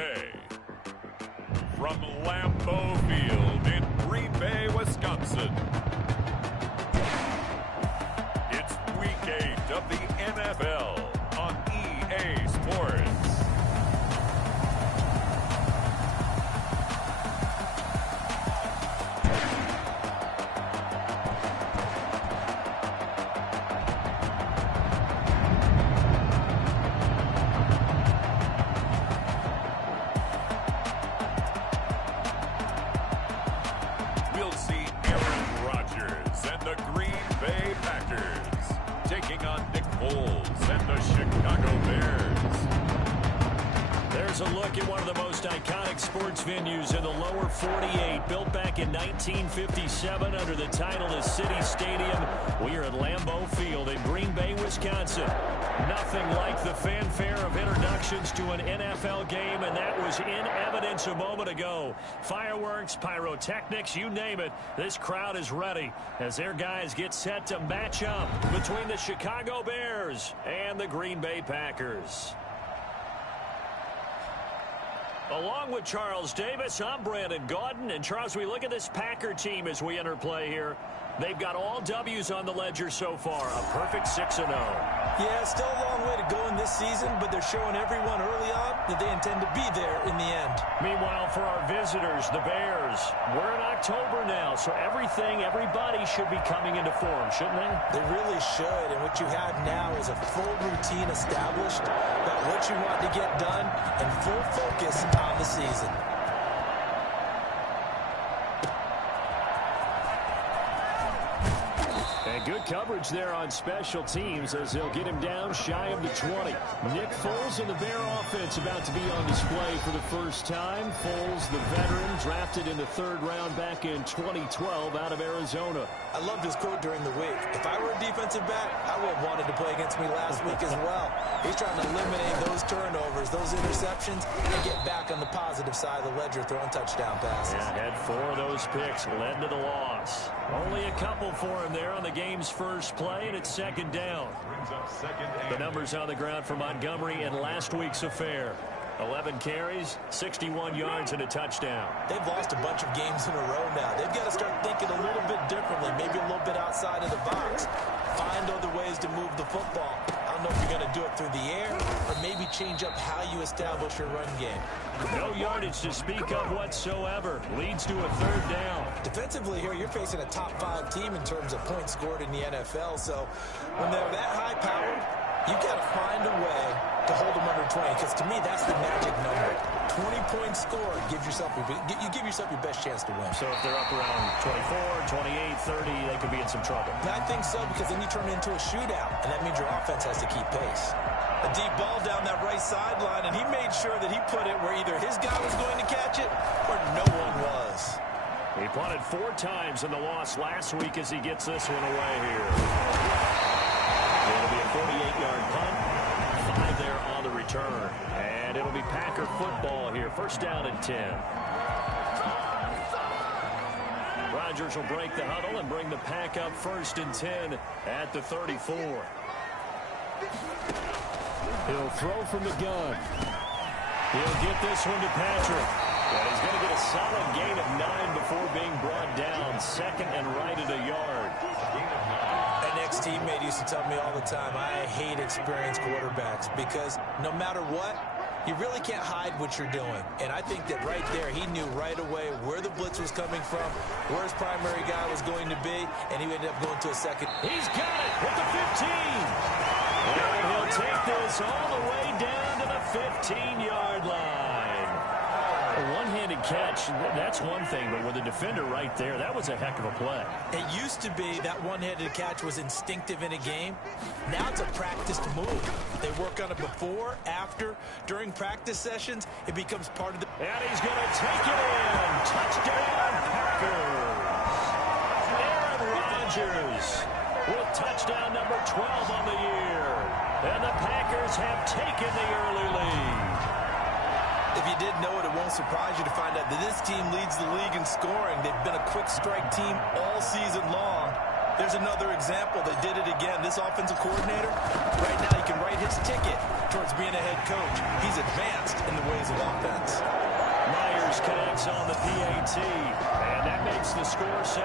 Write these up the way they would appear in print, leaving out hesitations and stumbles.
Thursday, from Lambeau Field in Green Bay, Wisconsin, it's Week 8 of the NFL on EA Sports. We'll see Aaron Rodgers and the Green Bay Packers taking on Nick Foles and the Chicago Bears. There's a look at one of the most iconic sports venues in the lower 48, built back in 1957 under the title of City Stadium. We are at Lambeau Field in Green Bay, Wisconsin. Nothing like the fanfare of introductions to an NFL game, and that was in evidence a moment ago. Fireworks, pyrotechnics, you name it. This crowd is ready as their guys get set to match up between the Chicago Bears and the Green Bay Packers. Along with Charles Davis, I'm Brandon Gaudin. And Charles, we look at this Packer team as we enter play here. They've got all W's on the ledger so far, a perfect 6-0. Yeah, still a long way to go in this season, but they're showing everyone early on that they intend to be there in the end. Meanwhile, for our visitors, the Bears, we're in October now, so everybody should be coming into form, shouldn't they? They really should, and what you have now is a full routine established about what you want to get done and full focus on the season. And good coverage there on special teams as they'll get him down shy of the 20. Nick Foles and the Bear offense about to be on display for the first time. Foles, the veteran, drafted in the third round back in 2012 out of Arizona. I loved his quote during the week. If I were a defensive back, I would have wanted to play against me last week as well. He's trying to eliminate those turnovers, those interceptions, and get back on the positive side of the ledger throwing touchdown passes. Yeah, had 4 of those picks, led to the loss. Only a couple for him there on the game's first play, and it's second down. The numbers on the ground for Montgomery in last week's affair. 11 carries, 61 yards, and a touchdown. They've lost a bunch of games in a row now. They've got to start thinking a little bit differently, maybe a little bit outside of the box. Find other ways to move the football. I don't know if you're going to do it through the air or maybe change up how you establish your run game. No yardage to speak of whatsoever. Leads to a third down. Defensively here, you're facing a top 5 team in terms of points scored in the NFL. So when they're that high-powered, you've got to find a way to hold them under 20, because to me, that's the magic number. 20 points scored gives yourself you give yourself your best chance to win. So if they're up around 24, 28, 30, they could be in some trouble. And I think so, because then you turn it into a shootout, and that means your offense has to keep pace. A deep ball down that right sideline, and he made sure that he put it where either his guy was going to catch it or no one was. He punted 4 times in the loss last week as he gets this one away here. It'll be a 48-yard punt. 5 there on the return. And it'll be Packer football here. First down and 10. Rodgers will break the huddle and bring the Pack up first and 10 at the 34. He'll throw from the gun. He'll get this one to Patrick. And he's going to get a solid gain of 9 before being brought down. Second and right at a yard. An ex-teammate used to tell me all the time, I hate experienced quarterbacks because no matter what, you really can't hide what you're doing. And I think that right there, he knew right away where the blitz was coming from, where his primary guy was going to be, and he ended up going to a second. He's got it with the 15. And he'll take this all the way down to the 15-yard line. A one-handed catch, that's one thing, but with a defender right there, that was a heck of a play. It used to be that one-handed catch was instinctive in a game. Now it's a practiced move. They work on it before, after, during practice sessions. It becomes part of the... And he's going to take it in. Touchdown, Packers. Aaron Rodgers with touchdown number 12 on the year. And the Packers have taken the early lead. If you didn't know it, it won't surprise you to find out that this team leads the league in scoring. They've been a quick strike team all season long. There's another example. They did it again. This offensive coordinator, right now, he can write his ticket towards being a head coach. He's advanced in the ways of offense. Myers connects on the PAT, and that makes the score 7-0.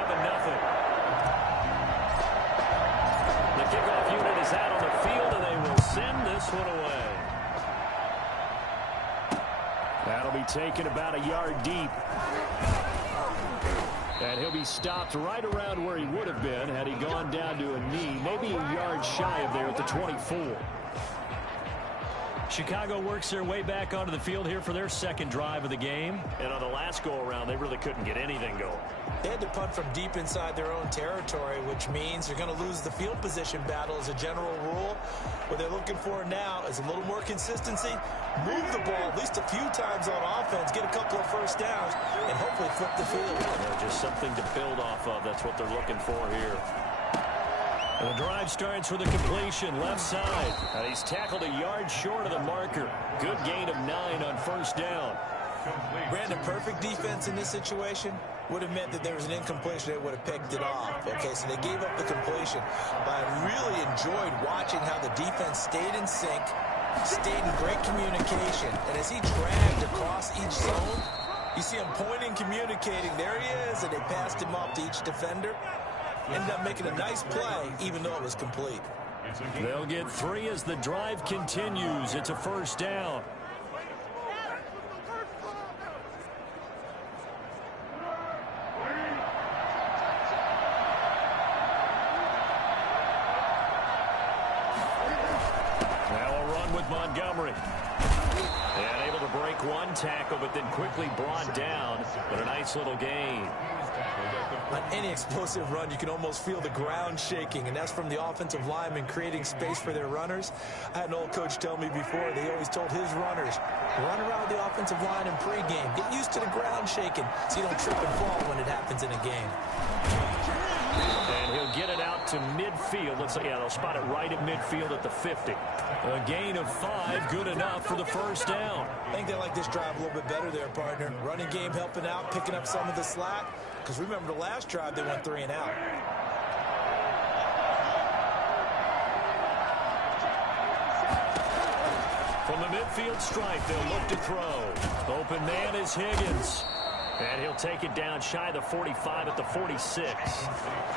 The kickoff unit is out on the field, and they will send this one away. That'll be taken about a yard deep. And he'll be stopped right around where he would have been had he gone down to a knee, maybe a yard shy of there at the 24. Chicago works their way back onto the field here for their second drive of the game. And on the last go-around, they really couldn't get anything going. They had to punt from deep inside their own territory, which means they're going to lose the field position battle as a general rule. What they're looking for now is a little more consistency, move the ball at least a few times on offense, get a couple of first downs, and hopefully flip the field. Just something to build off of. That's what they're looking for here. And the drive starts with a completion left side. And he's tackled a yard short of the marker. Good gain of 9 on first down. Brandon, perfect defense in this situation would have meant that there was an incompletion. They would have picked it off. Okay, so they gave up the completion. But I really enjoyed watching how the defense stayed in sync, stayed in great communication. And as he dragged across each zone, you see him pointing, communicating. There he is, and they passed him off to each defender. Ended up making a nice play, even though it was complete. They'll get 3 as the drive continues. It's a first down. Now a run with Montgomery. And able to break one tackle, but then quickly brought down. But a nice little gain. On any explosive run, you can almost feel the ground shaking, and that's from the offensive linemen creating space for their runners. I had an old coach tell me before, they always told his runners, run around the offensive line in pregame. Get used to the ground shaking so you don't trip and fall when it happens in a game. And he'll get it out to midfield. Let's say, yeah, they'll spot it right at midfield at the 50. A gain of 5, good enough for the first down. I think they like this drive a little bit better there, partner. Running game helping out, picking up some of the slack. Because remember the last drive, they went 3 and out. From the midfield stripe, they'll look to throw. Open man is Higgins. And he'll take it down shy of the 45 at the 46.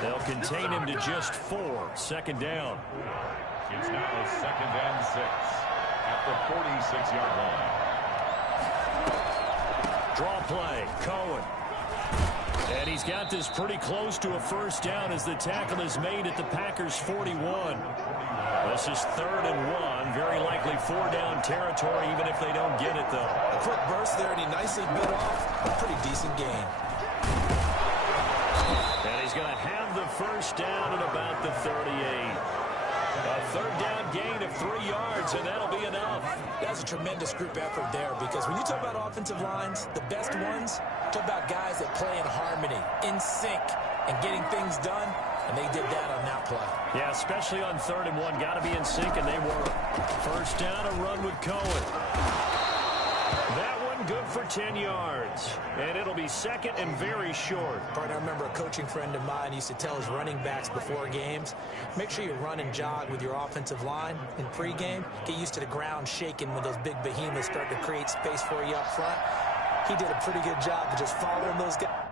They'll contain him to just 4. Second down. It's now 2nd and 6 at the 46-yard line. Draw play, Cohen. And he's got this pretty close to a first down as the tackle is made at the Packers' 41. This is 3rd and 1. Very likely 4-down territory, even if they don't get it, though. A quick burst there, and he nicely bit off a pretty decent gain. And he's going to have the first down at about the 38. A 3rd down gain of 3 yards, and that'll be enough. That's a tremendous group effort there, because when you talk about offensive lines, the best ones, talk about guys that play in harmony, in sync, and getting things done, and they did that on that play. Yeah, especially on 3rd and 1. Got to be in sync, and they were. First down, a run with Cohen. That one good for 10 yards. And it'll be 2nd and very short. Partner, I remember a coaching friend of mine used to tell his running backs before games, make sure you run and jog with your offensive line in pregame. Get used to the ground shaking when those big behemoths start to create space for you up front. He did a pretty good job of just following those guys.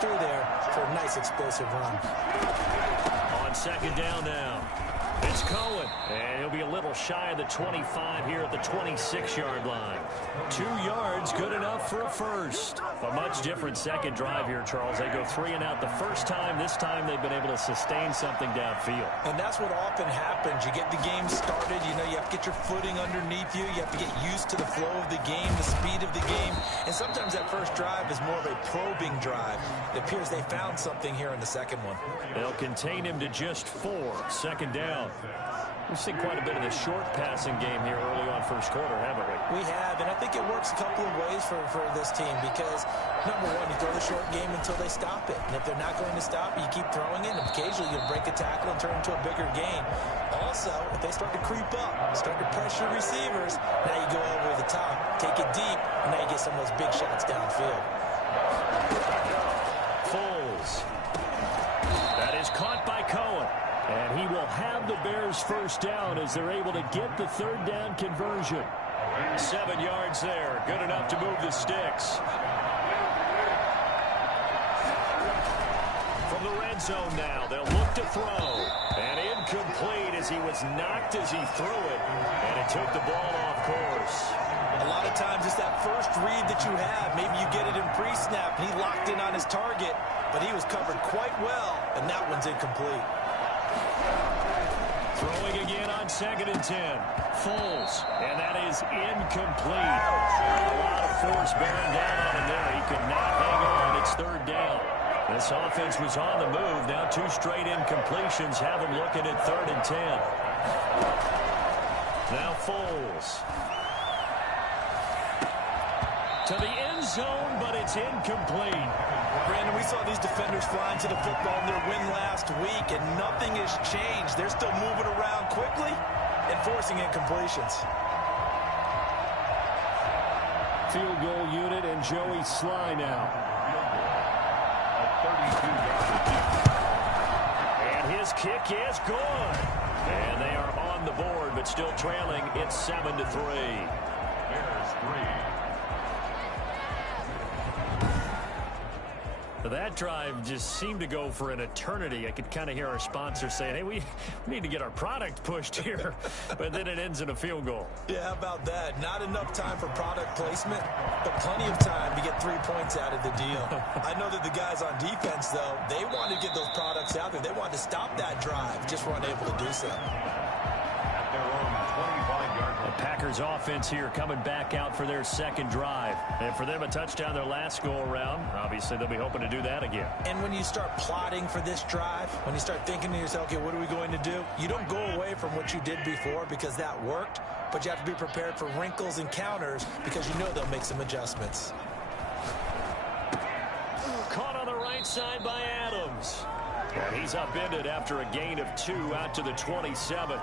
Through there for a nice explosive run. On 2nd down now, it's Cohen, and he'll be a little shy of the 25 here at the 26-yard line. 2 yards, good enough for a first. A much different second drive here, Charles. They go 3 and out the first time. This time they've been able to sustain something downfield. And that's what often happens. You get the game started. You know, you have to get your footing underneath you. You have to get used to the flow of the game, the speed of the game. And sometimes that first drive is more of a probing drive. It appears they found something here in the second one. They'll contain him to just 4. 2nd down. We've seen quite a bit of the short passing game here early on first quarter, haven't we? We have, and I think it works a couple of ways for this team, because Number one, you throw the short game until they stop it. And if they're not going to stop it, you keep throwing it, and occasionally you'll break a tackle and turn it into a bigger gain. Also, if they start to creep up, start to pressure receivers, now you go over the top, take it deep, and now you get some of those big shots downfield. Foles. That is caught by Cohen. And he will have the Bears first down as they're able to get the third down conversion. 7 yards there. Good enough to move the sticks. From the red zone now, they'll look to throw. And incomplete as he was knocked as he threw it. And it took the ball off course. A lot of times it's that first read that you have. Maybe you get it in pre-snap, and he locked in on his target, but he was covered quite well, and that one's incomplete. Throwing again on 2nd and 10. Foles, and that is incomplete. A lot of force bearing down on him there. He could not hang on. It's third down. This offense was on the move. Now 2 straight incompletions have them looking at 3rd and 10. Now Foles. To the end zone, but it's incomplete. Brandon, we saw these defenders flying to the football in their win last week, and nothing has changed. They're still moving around quickly and forcing incompletions. Field goal unit and Joey Sly now. And his kick is good. And they are on the board, but still trailing. It's 7-3. Bears 3. That drive just seemed to go for an eternity. I could kind of hear our sponsor saying, hey, we need to get our product pushed here. But then it ends in a field goal. Yeah, how about that? Not enough time for product placement, but plenty of time to get 3 points out of the deal. I know that the guys on defense, though, they wanted to get those products out there. They wanted to stop that drive, just weren't able to do so. At their own 25-yard line. The Packers offense here coming back out for their second drive. And for them, a touchdown their last go-around. Obviously, they'll be hoping to do that again. And when you start plotting for this drive, when you start thinking to yourself, okay, what are we going to do? You don't go away from what you did before because that worked, but you have to be prepared for wrinkles and counters because you know they'll make some adjustments. Caught on the right side by Adams. And he's upended after a gain of 2 out to the 27.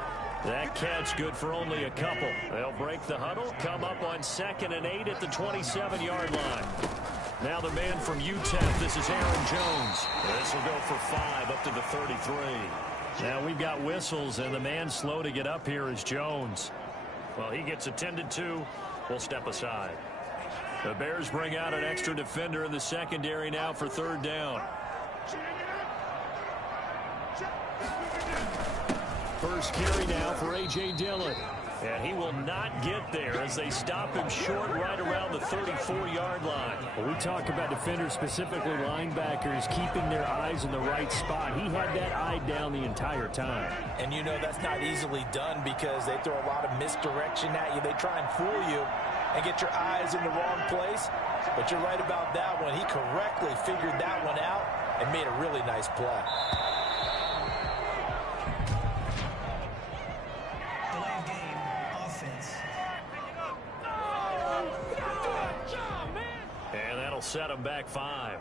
That catch good for only a couple. They'll break the huddle, come up on 2nd and 8 at the 27-yard line. Now the man from UTEP, this is Aaron Jones. This will go for 5 up to the 33. Now we've got whistles, and the man slow to get up here is Jones. Well, he gets attended to. We'll step aside. The Bears bring out an extra defender in the secondary now for 3rd down. First carry now for A.J. Dillon. And he will not get there as they stop him short right around the 34-yard line. Well, we talk about defenders, specifically linebackers, keeping their eyes in the right spot. He had that eye down the entire time. And you know that's not easily done because they throw a lot of misdirection at you. They try and fool you and get your eyes in the wrong place. But you're right about that one. He correctly figured that one out and made a really nice play. Set him back 5.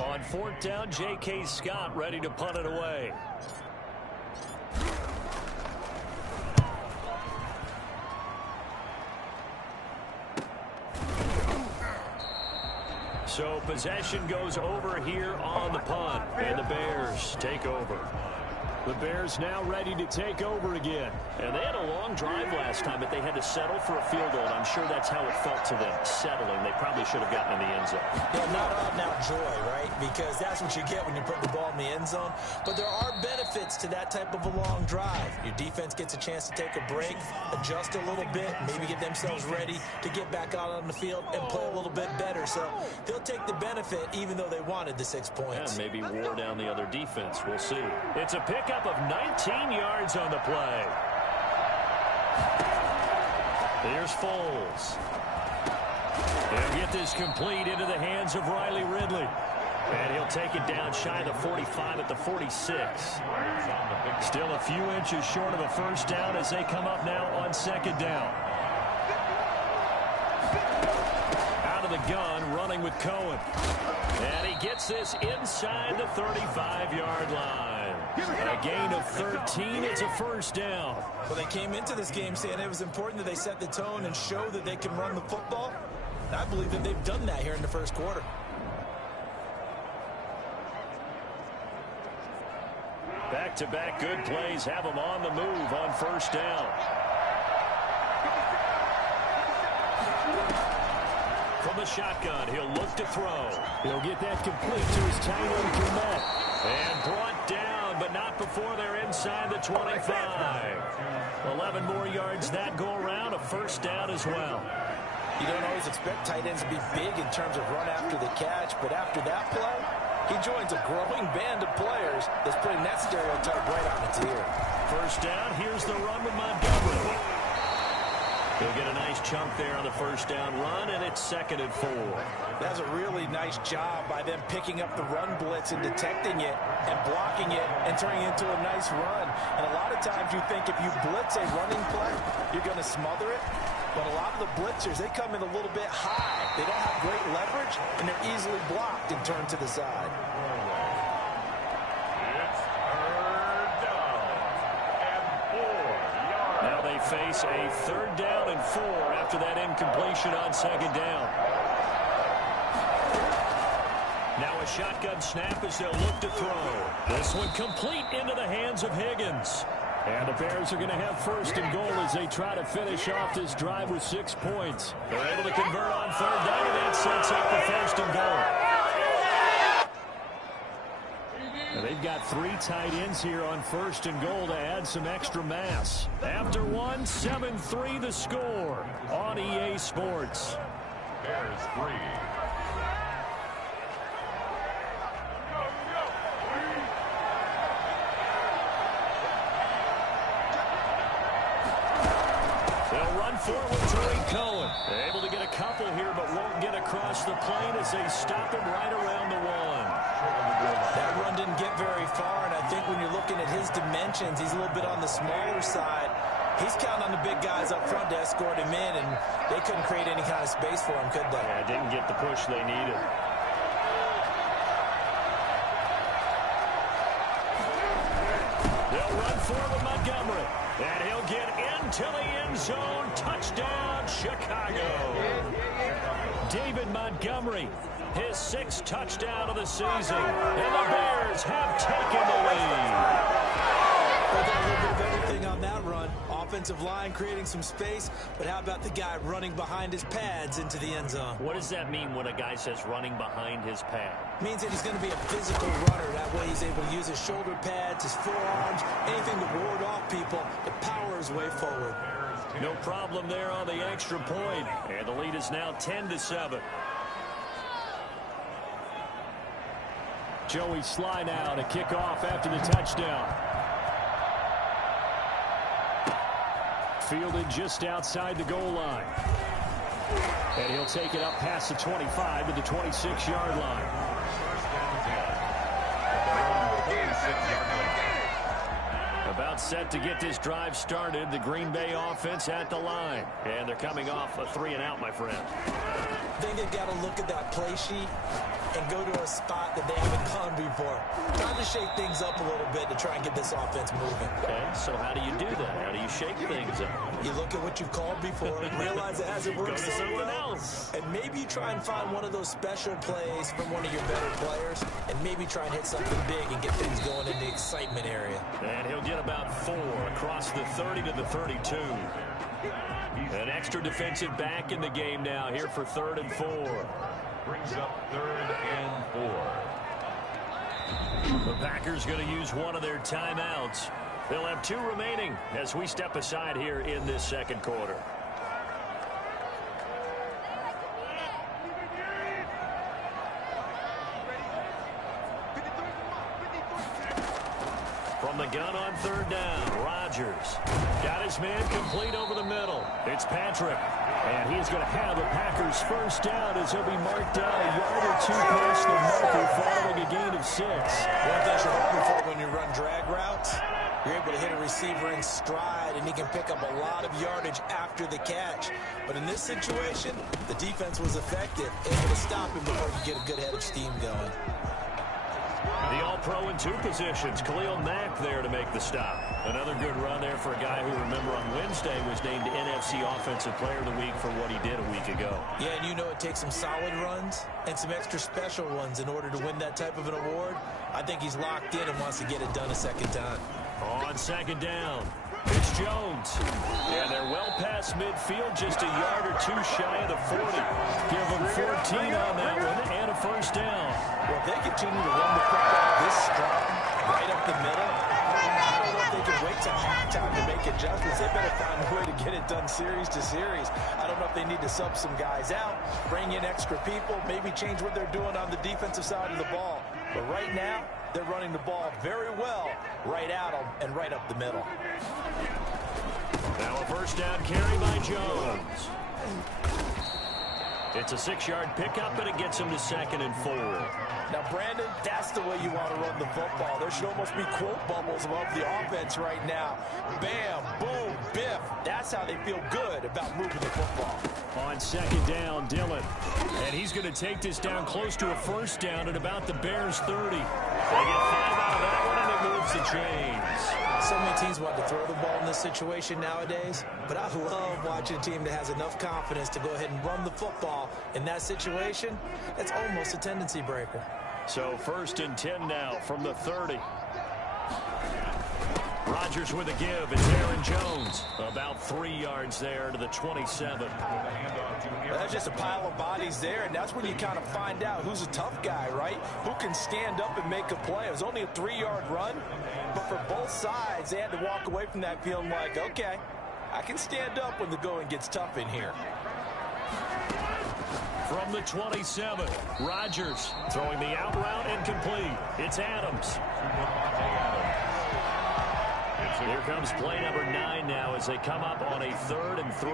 On 4th down, J.K. Scott ready to punt it away. So possession goes over here on the punt, and the Bears take over. The Bears now ready to take over again. And they had a long drive last time, but they had to settle for a field goal. And I'm sure that's how it felt to them, settling. They probably should have gotten in the end zone. Yeah, not out-and-out joy, right? Because that's what you get when you put the ball in the end zone. But there are benefits to that type of a long drive. Your defense gets a chance to take a break, adjust a little bit, maybe get themselves ready to get back out on the field and play a little bit better. So they'll take the benefit even though they wanted the 6 points. And maybe wore down the other defense. We'll see. It's a pickup of 19 yards on the play. Here's Foles. He'll get this complete into the hands of Riley Ridley. And he'll take it down shy of the 45 at the 46. Still a few inches short of a first down as they come up now on 2nd down. the gun, running with Cohen. And he gets this inside the 35-yard line. A gain of 13. It's a first down. Well, they came into this game saying it was important that they set the tone and show that they can run the football. And I believe that they've done that here in the first quarter. Back-to-back good plays have them on the move on first down. From the shotgun, he'll look to throw. He'll get that complete to his tight end, Kmet. And brought down, but not before they're inside the 25. 11 more yards that go around, a first down as well. You don't always expect tight ends to be big in terms of run after the catch, but after that play, he joins a growing band of players that's putting that stereotype right on its ear. First down, here's the run with Montgomery. He'll get a nice chunk there on the first down run, and it's 2nd and 4. That's a really nice job by them picking up the run blitz and detecting it and blocking it and turning it into a nice run. And a lot of times you think if you blitz a running play, you're going to smother it. But a lot of the blitzers, they come in a little bit high. They don't have great leverage, and they're easily blocked and turned to the side. It's 3rd down and 4 yards. Now they face a 3rd down and 4 after that incompletion on 2nd down. Now a shotgun snap as they'll look to throw. This one complete into the hands of Higgins. And the Bears are going to have 1st and goal as they try to finish off this drive with 6 points. They're able to convert on 3rd down, and that sets up the 1st and goal. Now they've got 3 tight ends here on 1st and goal to add some extra mass. After one, 7-3 the score on EA Sports. Bears 3. Forward Tariq Cohen. They're able to get a couple here, but won't get across the plane as they stop him right around the 1. That run didn't get very far, and I think when you're looking at his dimensions, he's a little bit on the smaller side. He's counting on the big guys up front to escort him in, and they couldn't create any kind of space for him, could they? Yeah, didn't get the push they needed. They'll run forward Montgomery, and he'll get into the end zone. Touchdown, Chicago. David Montgomery, his 6th touchdown of the season, and the Bears have taken the lead. Well, got a little bit of everything on that run. Offensive line creating some space, but how about the guy running behind his pads into the end zone? What does that mean when a guy says running behind his pad? Means that he's going to be a physical runner. That way he's able to use his shoulder pads, his forearms, anything to ward off people, to power his way forward. No problem there on the extra point. And the lead is now 10-7. Joey Sly now to kick off after the touchdown. Fielded just outside the goal line. And he'll take it up past the 25 to the 26-yard line. About set to get this drive started. The Green Bay offense at the line. And they're coming off a 3-and-out, my friend. I think they've got to look at that play sheet and go to a spot that they haven't gone before. Trying to shake things up a little bit to try and get this offense moving. Okay, so how do you do that? How do you shake things up? You look at what you've called before and realize it hasn't worked Go to so something well. else. And maybe you try and find one of those special plays from one of your better players and maybe try and hit something big and get things going in the excitement area. And he'll get about 4 across the 30 to the 32. An extra defensive back in the game now here for 3rd and 4. Brings up 3rd and 4. The Packers going to use one of their timeouts. They'll have 2 remaining as we step aside here in this 2nd quarter. From the gun on 3rd down, Rodgers got his man complete over the middle. It's Patrick. And he's going to have the Packers' first down as he'll be marked down a yard or 2 past the marker following a gain of 6. One thing you're hoping for when you run drag routes You're able to hit a receiver in stride, and he can pick up a lot of yardage after the catch. But in this situation, the defense was effective, able to stop him before he could get a good head of steam going. The All-Pro in 2 positions. Khalil Mack there to make the stop. Another good run there for a guy who, remember, on Wednesday was named NFC Offensive Player of the Week for what he did a week ago. Yeah, and you know it takes some solid runs and some extra special ones in order to win that type of an award. I think he's locked in and wants to get it done a second time. On second down, it's Jones. And they're well past midfield, just a yard or 2 shy of the 40. Give them 14 on that one and a first down. Well, if they continue to run the football this strong, right up the middle, I don't know if they can wait till halftime to make adjustments. They better find a way to get it done series to series. I don't know if they need to sub some guys out, bring in extra people, maybe change what they're doing on the defensive side of the ball. But right now, they're running the ball very well right at them and right up the middle. Now a first down carry by Jones. It's a 6-yard pickup, and it gets him to 2nd and 4. Now, Brandon, that's the way you want to run the football. There should almost be quote bubbles above the offense right now. Bam, boom, biff. That's how they feel good about moving the football. On second down, Dillon. And he's going to take this down close to a first down at about the Bears' 30. They get 5 out of that one, and it moves the chains. So many teams want to throw the ball in this situation nowadays, but I love watching a team that has enough confidence to go ahead and run the football in that situation. It's almost a tendency breaker. So 1st and 10 now from the 30. Rodgers with a give. It's Aaron Jones. About 3 yards there to the 27. That's just a pile of bodies there, and that's when you kind of find out who's a tough guy, right? Who can stand up and make a play. It was only a 3-yard run, but for both sides, they had to walk away from that feeling like, okay, I can stand up when the going gets tough in here. From the 27, Rodgers throwing the out route and complete. It's Adams. Here comes play number 9 now as they come up on a 3rd and 3.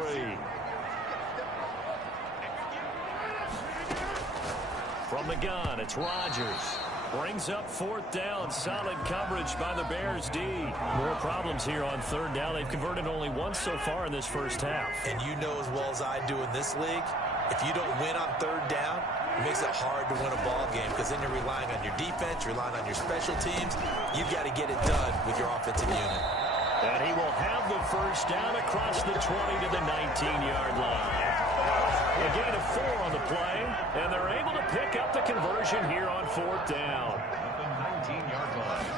From the gun, it's Rodgers. Brings up 4th down. Solid coverage by the Bears D. More problems here on 3rd down. They've converted only once so far in this first half. And you know as well as I do in this league, if you don't win on 3rd down, it makes it hard to win a ball game because then you're relying on your defense, you're relying on your special teams. You've got to get it done with your offensive unit. And he will have the first down across the 20 to the 19-yard line. A gain of 4 on the play, and they're able to pick up the conversion here on 4th down. At the 19-yard line.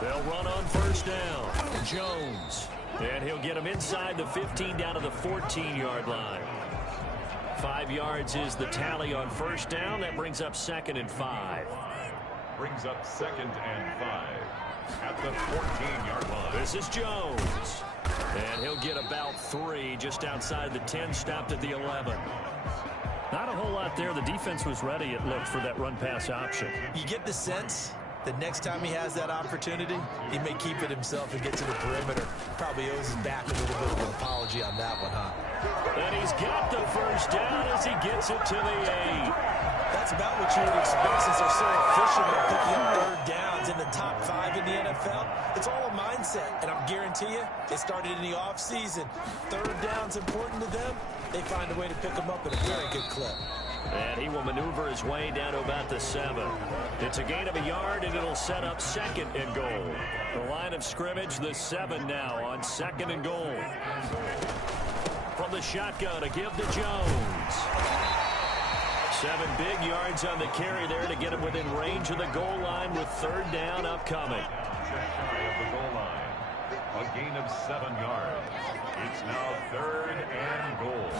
They'll run on first down. Jones. And he'll get him inside the 15 down to the 14-yard line. 5 yards is the tally on first down. That brings up 2nd and 5. Brings up 2nd and 5. At the 14-yard line. This is Jones. And he'll get about 3 just outside the 10, stopped at the 11. Not a whole lot there. The defense was ready, it looked, for that run-pass option. You get the sense that next time he has that opportunity, he may keep it himself and get to the perimeter. Probably owes his back a little bit of an apology on that one, huh? And he's got the first down as he gets it to the 8. That's about what you would expect since they're so efficient at picking up 3rd downs in the top 5 in the NFL. It's all a mindset, and I guarantee you, it started in the offseason. 3rd down's important to them. They find a way to pick them up at a very good clip. And he will maneuver his way down to about the 7. It's a gain of a yard, and it'll set up 2nd and goal. The line of scrimmage, the 7 now on 2nd and goal. From the shotgun, a give to Jones. 7 big yards on the carry there to get him within range of the goal line with 3rd down upcoming. Just shy of the goal line. A gain of 7 yards. It's now 3rd and goal.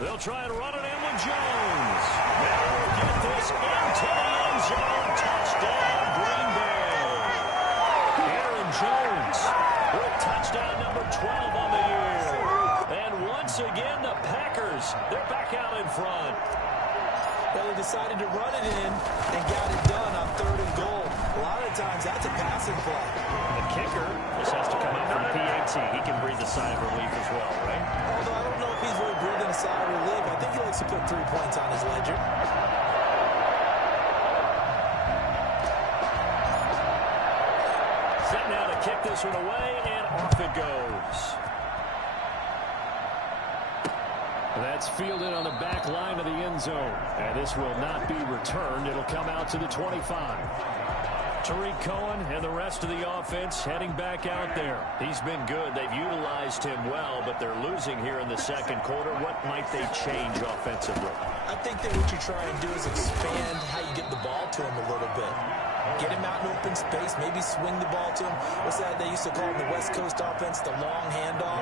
They'll try and run it in with Jones. And we'll get this into the end zone. Touchdown, Green Bay. Aaron Jones with touchdown number 12 on the year. And once again, the Packers, they're back out in front. Well, they decided to run it in and got it done on 3rd and goal. A lot of times, that's a passing play. The kicker just has to come out from PAT. He can breathe a sigh of relief as well, right? Although I don't know if he's really breathing a sigh of relief. I think he likes to put 3 points on his ledger. Set now to kick this one away, and off it goes. That's fielded on the back line of the end zone. And this will not be returned. It'll come out to the 25. Tariq Cohen and the rest of the offense heading back out there. He's been good. They've utilized him well, but they're losing here in the second quarter. What might they change offensively? I think that what you try and do is expand how you get the ball to him a little bit. Get him out in open space, maybe swing the ball to him. What's that they used to call in the West Coast offense, the long handoff?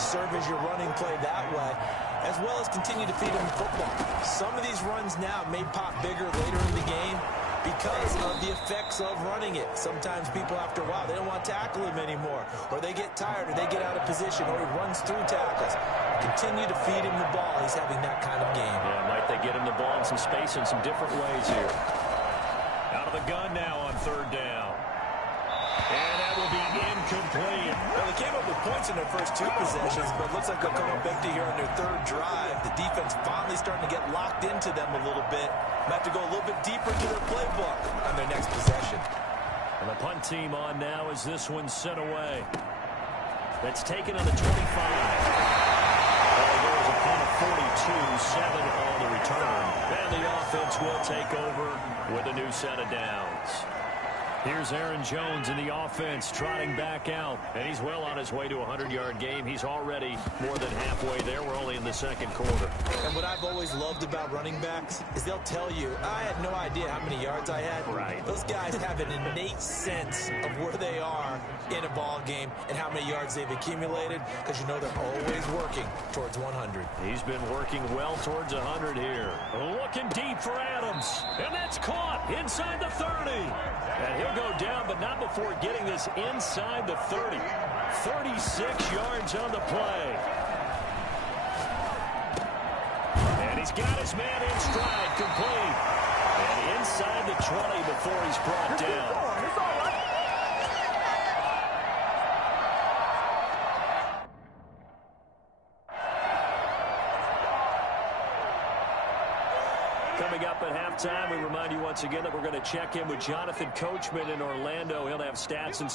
Serve as your running play that way, as well as continue to feed him football. Some of these runs now may pop bigger later in the game because of the effects of running it. Sometimes people, after a while, they don't want to tackle him anymore, or they get tired, or they get out of position, or he runs through tackles. Continue to feed him the ball. He's having that kind of game. Yeah, might they get him the ball in some space in some different ways here. Out of the gun now on third down. And that will be incomplete. Well, they came up with points in their first two possessions, but it looks like they'll come up empty here on their third drive. The defense finally starting to get locked into them a little bit. Might have to go a little bit deeper into their playbook on their next possession. And the punt team on now as this one's sent away. That's taken on the 25. There's a punt of 42, 7 on the return. And the offense will take over with a new set of downs. Here's Aaron Jones in the offense trotting back out. And he's well on his way to a 100-yard game. He's already more than halfway there. We're only in the second quarter. And what I've always loved about running backs is they'll tell you, I had no idea how many yards I had. Right. Those guys have an innate sense of where they are in a ball game and how many yards they've accumulated, because you know they're always working towards 100. He's been working well towards 100 here. Looking deep for Adams. And that's caught inside the 30. And he'll go down, but not before getting this inside the 30. 36 yards on the play. And he's got his man in stride, complete. And inside the 20 before he's brought down. Coming up at halftime, we remind you once again that we're going to check in with Jonathan Coachman in Orlando. He'll have stats and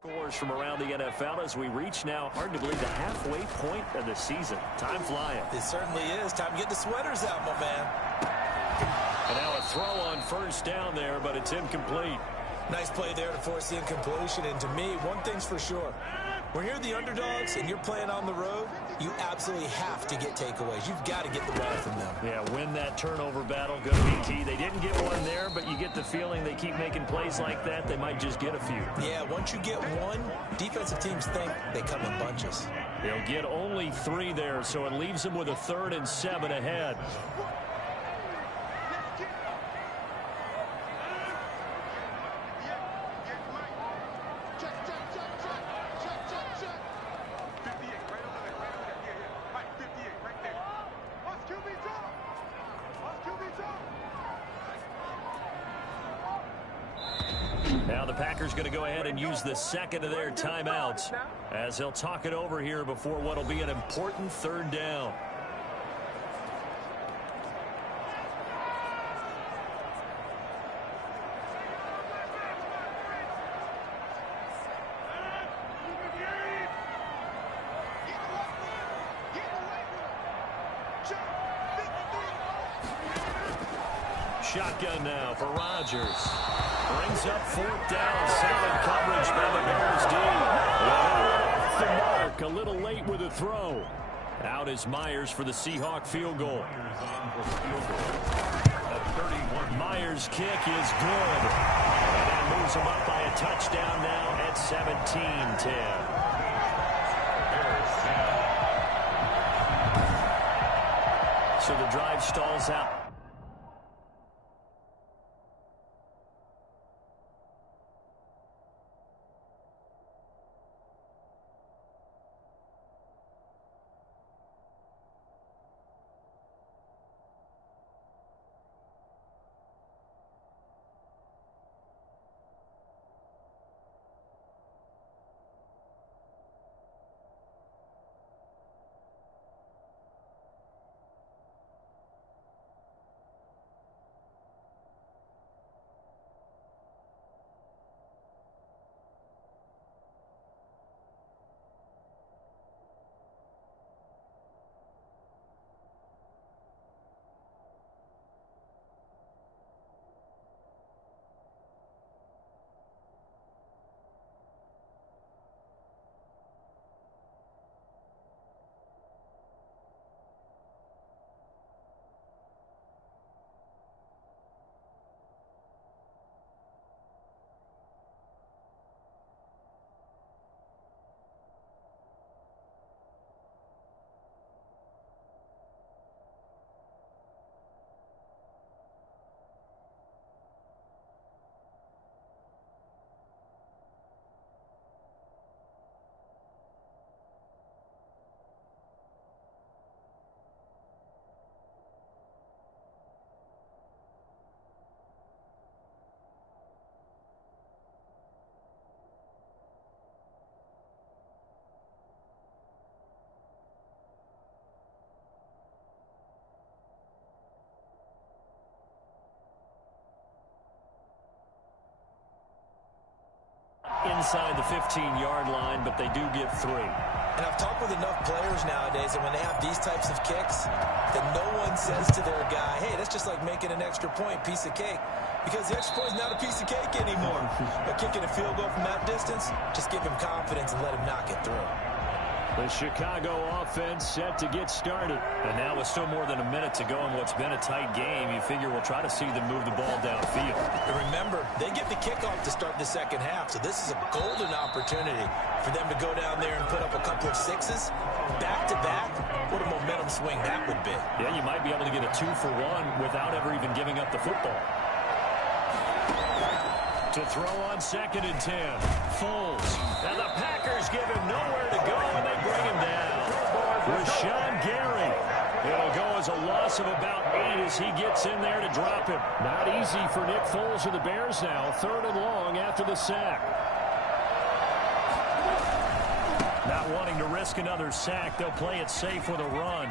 scores from around the NFL as we reach now, hard to believe, the halfway point of the season. Time flying. It certainly is. Time to get the sweaters out, my man. And now a throw on first down there, but it's incomplete. Nice play there to force the incompletion. And to me, one thing's for sure. When you're the underdogs and you're playing on the road, you absolutely have to get takeaways. You've got to get the ball from them. Yeah, win that turnover battle, going to be key. They didn't get one there, but you get the feeling they keep making plays like that, they might just get a few. Yeah, once you get one, defensive teams think they come in bunches. They'll get only 3 there, so it leaves them with a 3rd and 7 ahead. Now the Packers going to go ahead and use the second of their timeouts as they'll talk it over here before what will be an important 3rd down. Shotgun now for Rodgers. Brings up 4th down. Solid coverage by the Bears D. Off the mark. A little late with a throw. Out is Myers for the Seahawk field goal. Myers' kick is good. And that moves him up by a touchdown now at 17-10. So the drive stalls out. inside the 15-yard line, but they do get 3. And I've talked with enough players nowadays that when they have these types of kicks, that no one says to their guy, hey, that's just like making an extra point, piece of cake. Because the extra point is not a piece of cake anymore. But kicking a field goal from that distance, just give him confidence and let him knock it through. The Chicago offense set to get started. And now with still more than a minute to go in what's been a tight game, you figure we'll try to see them move the ball downfield. And remember, they get the kickoff to start the second half, so this is a golden opportunity for them to go down there and put up a couple of sixes back-to-back. What a momentum swing that would be. Yeah, you might be able to get a 2-for-1 without ever even giving up the football. To throw on 2nd and 10. Foles. And the Packers give him nowhere to go, and they bring him down. Rashawn Gary. It'll go as a loss of about 8 as he gets in there to drop him. Not easy for Nick Foles and the Bears now. 3rd and long after the sack. Not wanting to risk another sack, they'll play it safe with a run.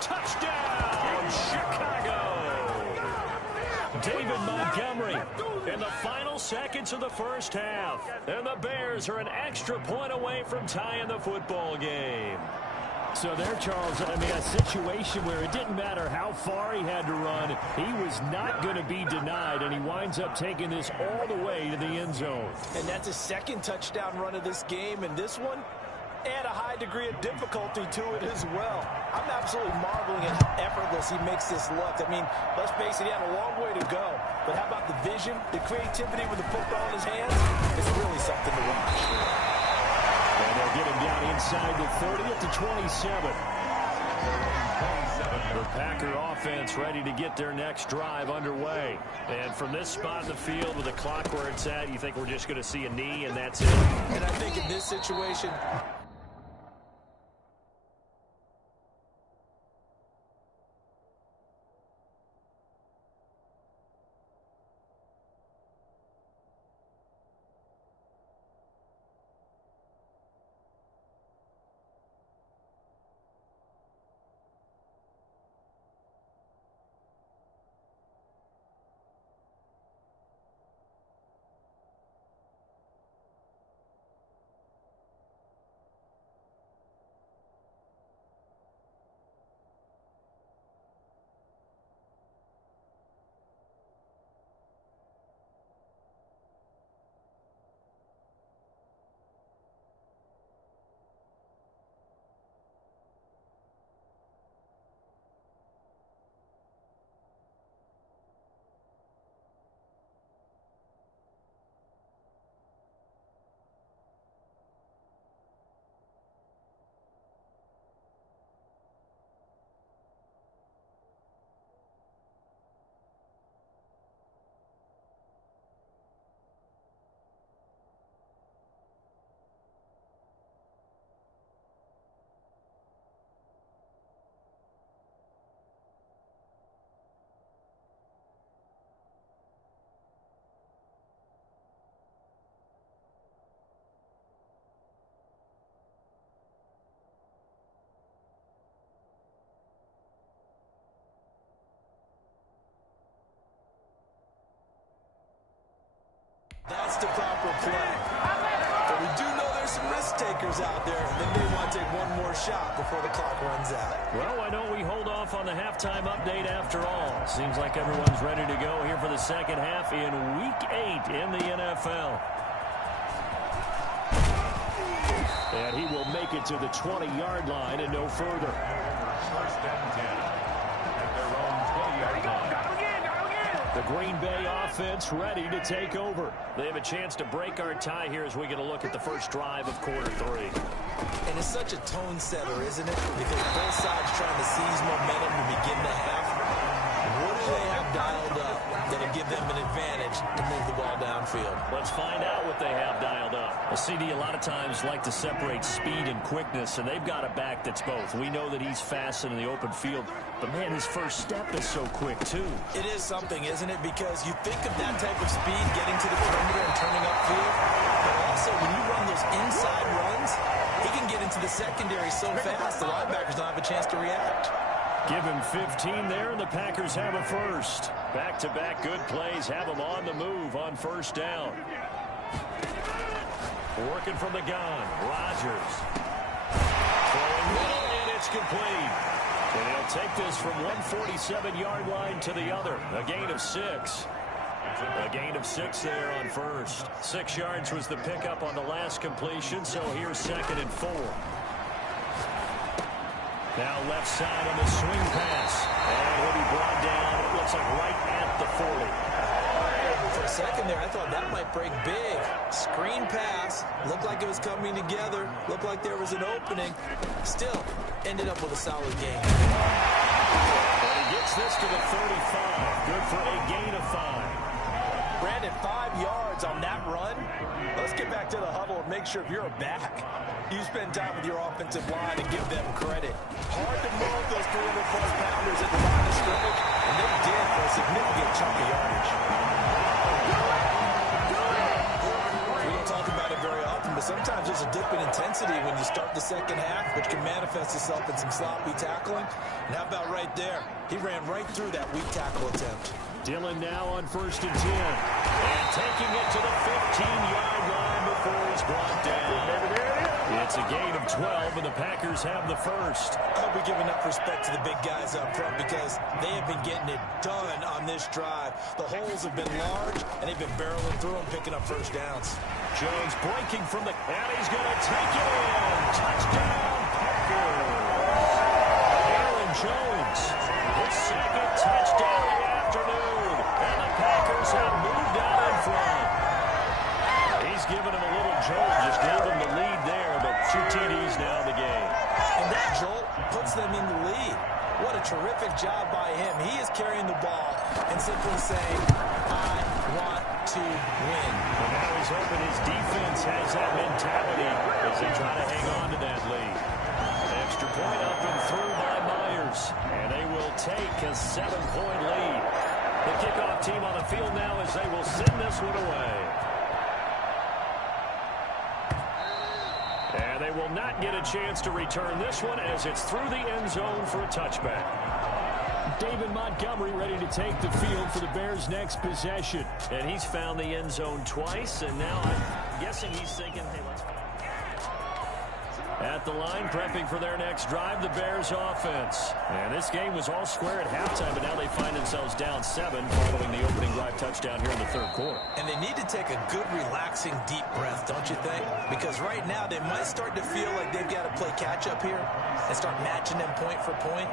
Touchdown, Chicago! David Montgomery in the final seconds of the first half. And the Bears are an extra point away from tying the football game. So there, Charles, I mean, a situation where it didn't matter how far he had to run, he was not going to be denied, and he winds up taking this all the way to the end zone. And that's his 2nd touchdown run of this game, and this one, add a high degree of difficulty to it as well. I'm absolutely marveling at how effortless he makes this look. I mean, let's face it, he had a long way to go. But how about the vision, the creativity with the football in his hands? It's really something to watch. And they'll get him down inside the 30 at the 27. The Packer offense ready to get their next drive underway. And from this spot in the field with the clock where it's at, you think we're just going to see a knee and that's it? And I think in this situation, that's the proper play. But we do know there's some risk takers out there that may want to take one more shot before the clock runs out. Well, why don't we hold off on the halftime update after all? Seems like everyone's ready to go here for the second half in Week 8 in the NFL. And he will make it to the 20-yard line and no further. First and 10 at their own 20-yard line. The Green Bay offense ready to take over. They have a chance to break our tie here as we get a look at the first drive of quarter 3. And it's such a tone setter, isn't it? Because both sides trying to seize momentum to begin the half. What do they have dialed up that'll give them an advantage to move the ball downfield? Let's find out what they have dialed up. A CD a lot of times like to separate speed and quickness, and they've got a back that's both. We know that he's fast in the open field, but man, his first step is so quick too. It is something, isn't it? Because you think of that type of speed getting to the perimeter and turning upfield, but also when you run those inside runs, he can get into the secondary so fast the linebackers don't have a chance to react. Give him 15 there, and the Packers have a first. Back-to-back good plays have them on the move on first down. Working from the gun, Rodgers. Throwing middle, and it's complete. And he'll take this from 147-yard line to the other. A gain of 6. A gain of 6 there on first. 6 yards was the pickup on the last completion, so here's 2nd and 4. Now left side on the swing pass. And he'll be brought down, it looks like right at the 40. For a second there, I thought that might break big. Screen pass. Looked like it was coming together. Looked like there was an opening. Still, ended up with a solid game. And he gets this to the 35. Good for a gain of 5. Brandon, 5 yards on that run. Let's get back to the huddle and make sure if you're a back, you spend time with your offensive line and give them credit. Hard to move those 300-plus pounders at the line of scrimmage, and they did for a significant chunk of yardage. We don't talk about it very often, but sometimes there's a dip in intensity when you start the second half, which can manifest itself in some sloppy tackling. And how about right there? He ran right through that weak tackle attempt. Dillon now on 1st and 10. And taking it to the 15-yard line before he's brought down. It's a gain of 12, and the Packers have the first. I hope we give enough respect to the big guys up front because they have been getting it done on this drive. The holes have been large, and they've been barreling through them, picking up first downs. Jones breaking from the... And he's going to take it in. Touchdown, Packers. Aaron Jones, his 2nd touchdown of the afternoon. And the Packers have moved out in front. He's given him a little jolt, just gave him the lead there, but 2 TDs now in the game. And that jolt puts them in the lead. What a terrific job by him. He is carrying the ball and simply saying, I want to win. And now he's hoping his defense has that mentality as they try to hang on to that lead. Extra point up and through by Myers. And they will take a 7-point lead. The kickoff team on the field now as they will send this one away. And they will not get a chance to return this one as it's through the end zone for a touchback. David Montgomery ready to take the field for the Bears' next possession. And he's found the end zone twice, and now I'm guessing he's thinking, hey, let's... At the line, prepping for their next drive, the Bears offense. And this game was all square at halftime, but now they find themselves down 7 following the opening drive touchdown here in the 3rd quarter. And they need to take a good, relaxing, deep breath, don't you think? Because right now they might start to feel like they've got to play catch-up here and start matching them point for point.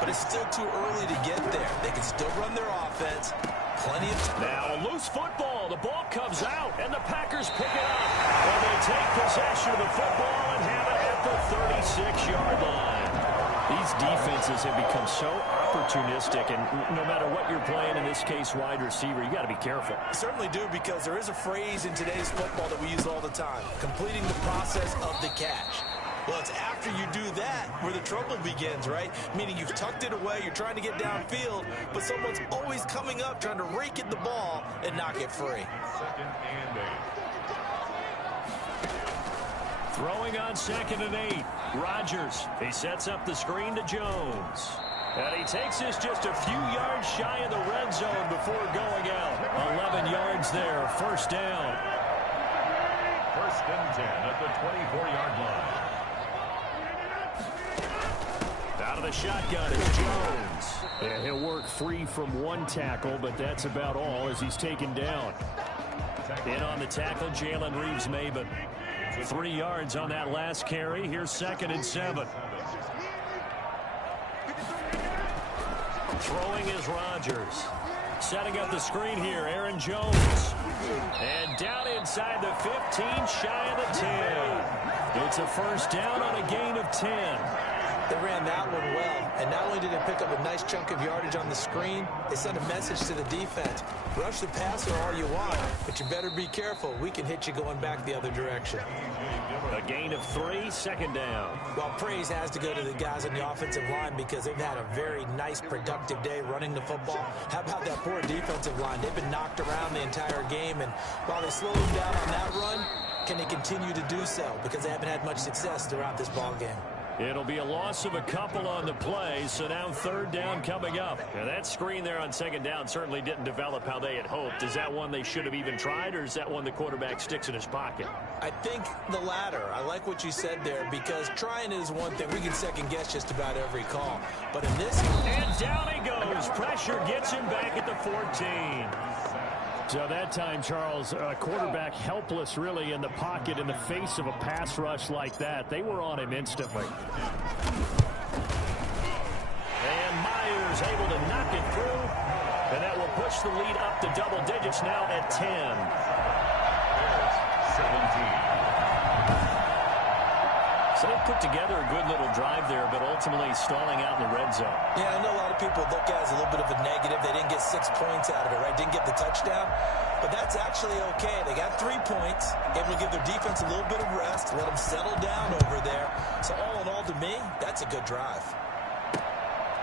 But it's still too early to get there. They can still run their offense. Plenty of time. Now a loose football. The ball comes out, and the Packers pick it up. And they take possession of the football and have it at the 36-yard line. These defenses have become so opportunistic, and no matter what you're playing, in this case, wide receiver, you got to be careful. I certainly do, because there is a phrase in today's football that we use all the time, completing the process of the catch. Well, it's after you do that where the trouble begins, right? Meaning you've tucked it away, you're trying to get downfield, but someone's always coming up trying to rake at the ball and knock it free. Throwing on 2nd and 8. Rodgers. He sets up the screen to Jones. And he takes this just a few yards shy of the red zone before going out. 11 yards there. First down. 1st and 10 at the 24-yard line. Out of the shotgun is Jones. And he'll work free from 1 tackle, but that's about all as he's taken down. In on the tackle, Jalen Reeves-Maybin. 3 yards on that last carry. Here's 2nd and 7. Throwing is Rodgers. Setting up the screen here, Aaron Jones. And down inside the 15, shy of the 10. It's a first down on a gain of 10. They ran that one well, and not only did they pick up a nice chunk of yardage on the screen, they sent a message to the defense. Rush the passer all you want, but you better be careful. We can hit you going back the other direction. A gain of 3, 2nd down. Well, praise has to go to the guys on the offensive line because they've had a very nice, productive day running the football. How about that poor defensive line? They've been knocked around the entire game, and while they slowed them down on that run, can they continue to do so? Because they haven't had much success throughout this ball game. It'll be a loss of a couple on the play, so now third down coming up. And that screen there on second down certainly didn't develop how they had hoped. Is that one they should have even tried, or is that one the quarterback sticks in his pocket? I think the latter. I like what you said there, because trying is one thing. We can second-guess just about every call. But in this... And down he goes. Pressure gets him back at the 14. So that time, Charles, quarterback helpless really in the pocket in the face of a pass rush like that. They were on him instantly. And Myers able to knock it through. And that will push the lead up to double digits now at 10. Bears 17. So they put together a good little drive there, but ultimately stalling out in the red zone. Yeah, I know a lot of people look at it as a little bit of a negative. They didn't get 6 points out of it, right? Didn't get the touchdown. But that's actually okay. They got 3 points, able to give their defense a little bit of rest, let them settle down over there. So all in all, to me, that's a good drive.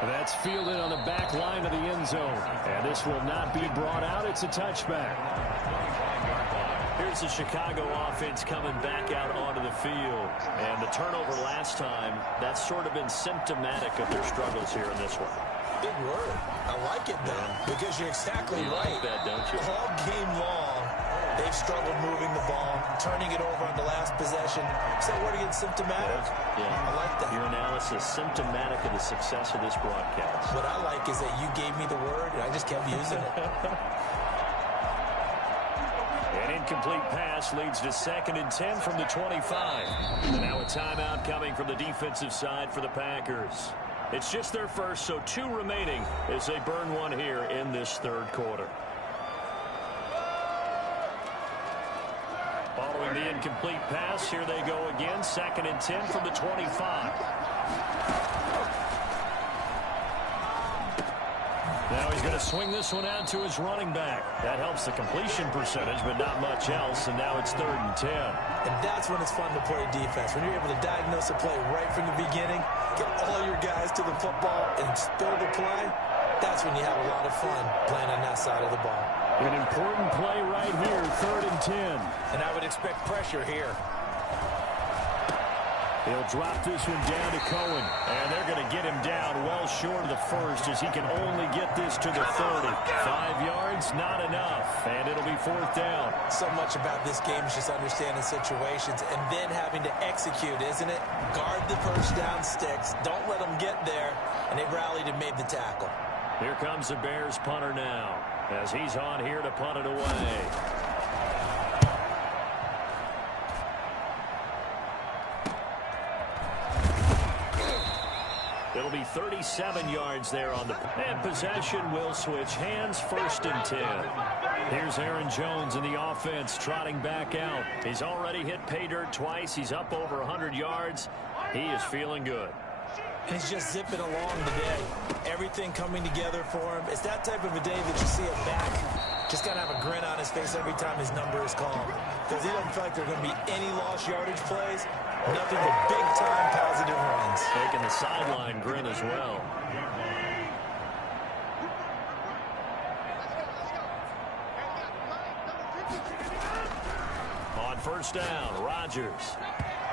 That's fielded on the back line of the end zone. And this will not be brought out. It's a touchback. Here's the Chicago offense coming back out onto the field. And the turnover last time, that's sort of been symptomatic of their struggles here in this one. Big word. I like it, though, because you're exactly right. Like that, don't you? All game long, they've struggled moving the ball, turning it over on the last possession. Is that word again, symptomatic? Yeah. I like that. Your analysis, symptomatic of the success of this broadcast. What I like is that you gave me the word, and I just kept using it. An incomplete pass leads to 2nd and 10 from the 25. And now a timeout coming from the defensive side for the Packers. It's just their first, so 2 remaining as they burn one here in this third quarter. Following the incomplete pass, here they go again. 2nd and 10 from the 25. Now he's going to swing this one out to his running back. That helps the completion percentage, but not much else. And now it's 3rd and 10. And that's when it's fun to play defense. When you're able to diagnose a play right from the beginning, get all your guys to the football and spill the play, that's when you have a lot of fun playing on that side of the ball. An important play right here, 3rd and 10. And I would expect pressure here. He'll drop this one down to Cohen. And they're going to get him down well short of the first as he can only get this to the 30. 5 yards, not enough. And it'll be 4th down. So much about this game is just understanding situations and then having to execute, isn't it? Guard the first down sticks. Don't let them get there. And they rallied and made the tackle. Here comes the Bears punter now as he's on here to punt it away. It'll be 37 yards there on the... And possession will switch hands, 1st and 10. Here's Aaron Jones in the offense trotting back out. He's already hit pay dirt twice. He's up over 100 yards. He is feeling good. And he's just zipping along today. Everything coming together for him. It's that type of a day that you see a back just got to have a grin on his face every time his number is called. Because he doesn't feel like there are going to be any lost yardage plays. Nothing but big-time positive runs. Taking the sideline grin as well. On 1st down, Rodgers.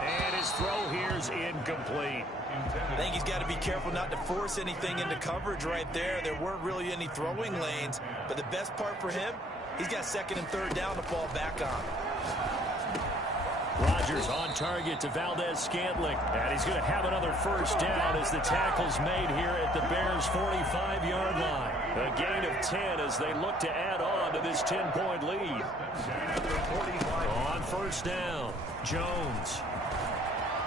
And his throw here is incomplete. I think he's got to be careful not to force anything into coverage right there. There weren't really any throwing lanes. But the best part for him, he's got 2nd and 3rd down to fall back on. Rodgers on target to Valdez-Scantling. And he's going to have another 1st down as the tackle's made here at the Bears' 45-yard line. A gain of 10 as they look to add on to this 10-point lead. On 1st down, Jones.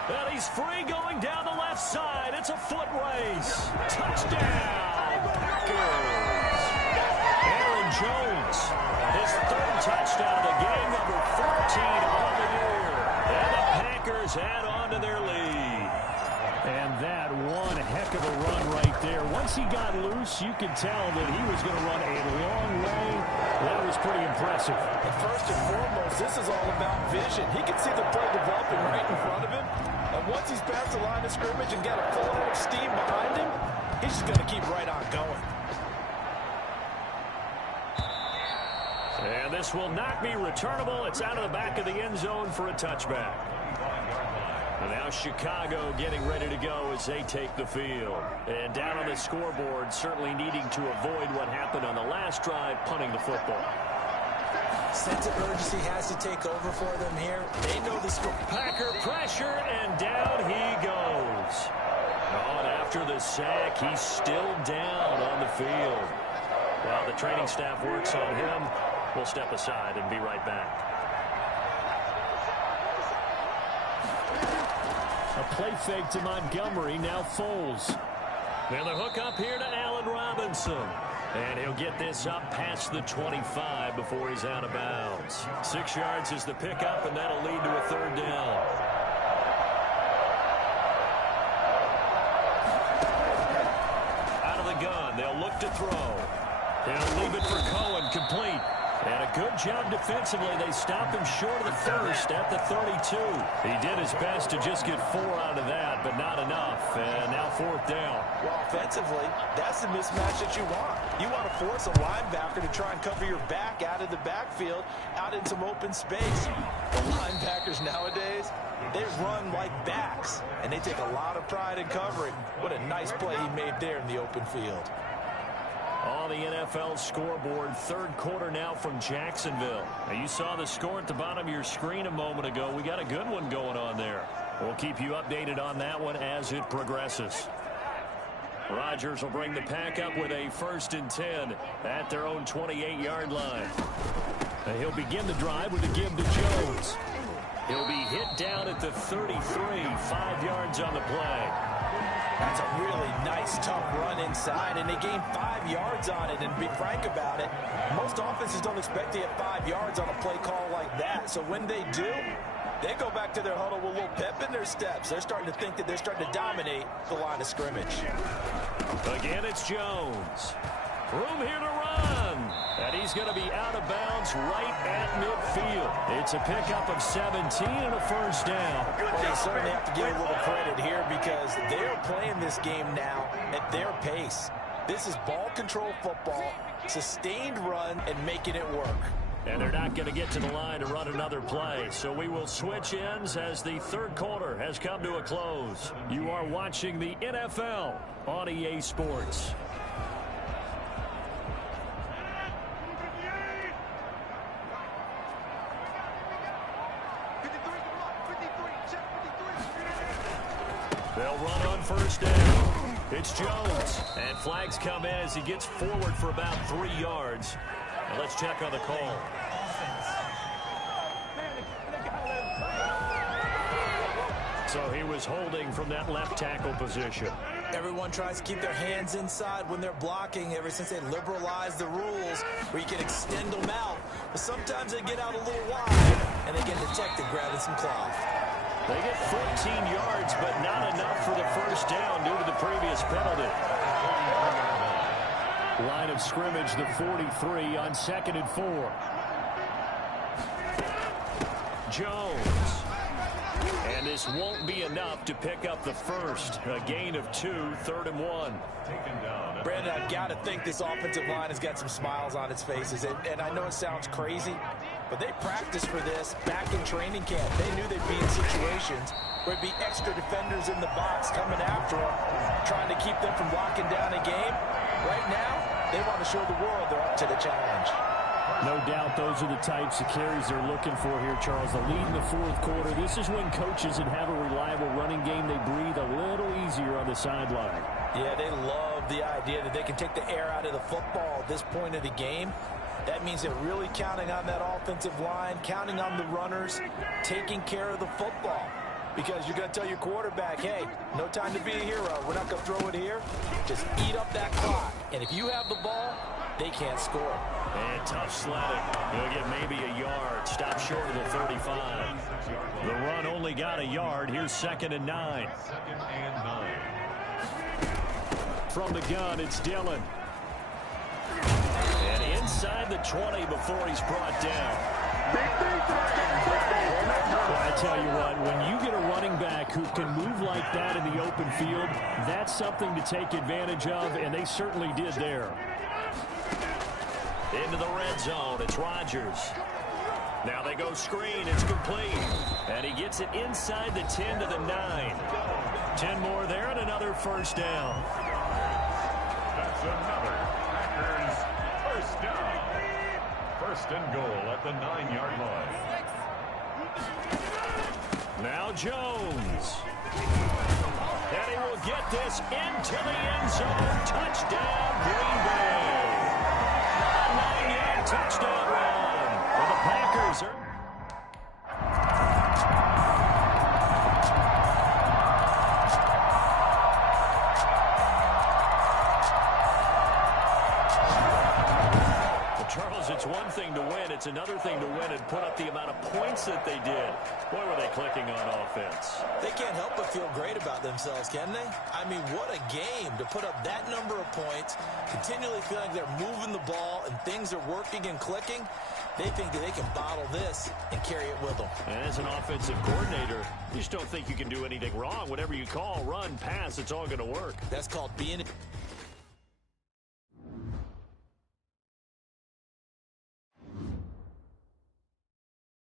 Well, he's free going down the left side. It's a foot race. Touchdown, Packers. Aaron Jones, his 3rd touchdown of the game, number 14 on the year. And the Packers add on to their lead. And that one heck of a run right there. Once he got loose, you could tell that he was going to run a long way. That was pretty impressive. And first and foremost, this is all about vision. He can see the play developing right in front of him. And once he's past the line of scrimmage and got a full head of steam behind him, he's just going to keep right on going. And this will not be returnable. It's out of the back of the end zone for a touchback. And now Chicago getting ready to go as they take the field. And down on the scoreboard, certainly needing to avoid what happened on the last drive, punting the football. Sense of urgency has to take over for them here. They know the score. Packer pressure, and down he goes. And after the sack, he's still down on the field. While the training staff works on him, we'll step aside and be right back. A play fake to Montgomery, now Foles. And the hook up here to Allen Robinson. And he'll get this up past the 25 before he's out of bounds. 6 yards is the pickup, and that'll lead to a third down. Out of the gun, they'll look to throw. They'll leave it for Cohen, complete. And a good job defensively. They stopped him short of the first at the 32. He did his best to just get 4 out of that, but not enough. And now fourth down. Well, offensively, that's the mismatch that you want. You want to force a linebacker to try and cover your back out of the backfield, out in some open space. The linebackers nowadays, they run like backs, and they take a lot of pride in covering. What a nice play he made there in the open field. On the NFL scoreboard, third quarter now from Jacksonville. Now, you saw the score at the bottom of your screen a moment ago. We got a good one going on there. We'll keep you updated on that one as it progresses. Rodgers will bring the pack up with a 1st and 10 at their own 28-yard line. And he'll begin the drive with a give to Jones. He'll be hit down at the 33, 5 yards on the play. That's a really nice, tough run inside, and they gained 5 yards on it. And be frank about it, most offenses don't expect to get 5 yards on a play call like that. So when they do, they go back to their huddle with a little pep in their steps. They're starting to think that they're starting to dominate the line of scrimmage. Again, it's Jones. Room here to run. And he's going to be out of bounds right at midfield. It's a pickup of 17 and a first down. Well, they certainly have to give a little credit here because they're playing this game now at their pace. This is ball control football, sustained run, and making it work. And they're not going to get to the line to run another play. So we will switch ends as the third quarter has come to a close. You are watching the NFL on EA Sports. They'll run on first down. It's Jones. And flags come in as he gets forward for about 3 yards. And let's check on the call. So he was holding from that left tackle position. Everyone tries to keep their hands inside when they're blocking ever since they liberalized the rules where you can extend them out. But sometimes they get out a little wide and they get detected grabbing some cloth. They get 14 yards, but not enough for the first down due to the previous penalty. Line of scrimmage, the 43 on 2nd and 4. Jones. And this won't be enough to pick up the first. A gain of 2, 3rd and 1. Brandon, I've got to think this offensive line has got some smiles on its faces. And I know it sounds crazy, but they practiced for this back in training camp. They knew they'd be in situations where it'd be extra defenders in the box coming after them, trying to keep them from locking down a game. Right now, they want to show the world they're up to the challenge. No doubt those are the types of carries they're looking for here, Charles. The lead in the fourth quarter. This is when coaches that have a reliable running game, they breathe a little easier on the sideline. Yeah, they love the idea that they can take the air out of the football at this point of the game. That means they're really counting on that offensive line, counting on the runners, taking care of the football. Because you're going to tell your quarterback, hey, no time to be a hero. We're not going to throw it here. Just eat up that clock. And if you have the ball, they can't score. And tough sledding. He'll get maybe a yard. Stop short of the 35. The run only got a yard. Here's 2nd and 9. From the gun, it's Dillon. And inside the 20 before he's brought down. Well, I tell you what, when you get a running back who can move like that in the open field, that's something to take advantage of, and they certainly did there. Into the red zone, it's Rodgers. Now they go screen. It's complete. And he gets it inside the 10 to the 9. 10 more there and another first down. That's another Packers first down. First and goal at the 9-yard line. Now Jones. And he will get this into the end zone. Touchdown, Green Bay. A 9-yard touchdown run for the Packers. Charles, it's one thing to win. It's another thing to win and put up the amount of points that they did. Boy, were they clicking on offense. They can't help but feel great about themselves, can they? I mean, what a game to put up that number of points, continually feeling like they're moving the ball and things are working and clicking. They think that they can bottle this and carry it with them. And as an offensive coordinator, you just don't think you can do anything wrong. Whatever you call, run, pass, it's all going to work. That's called being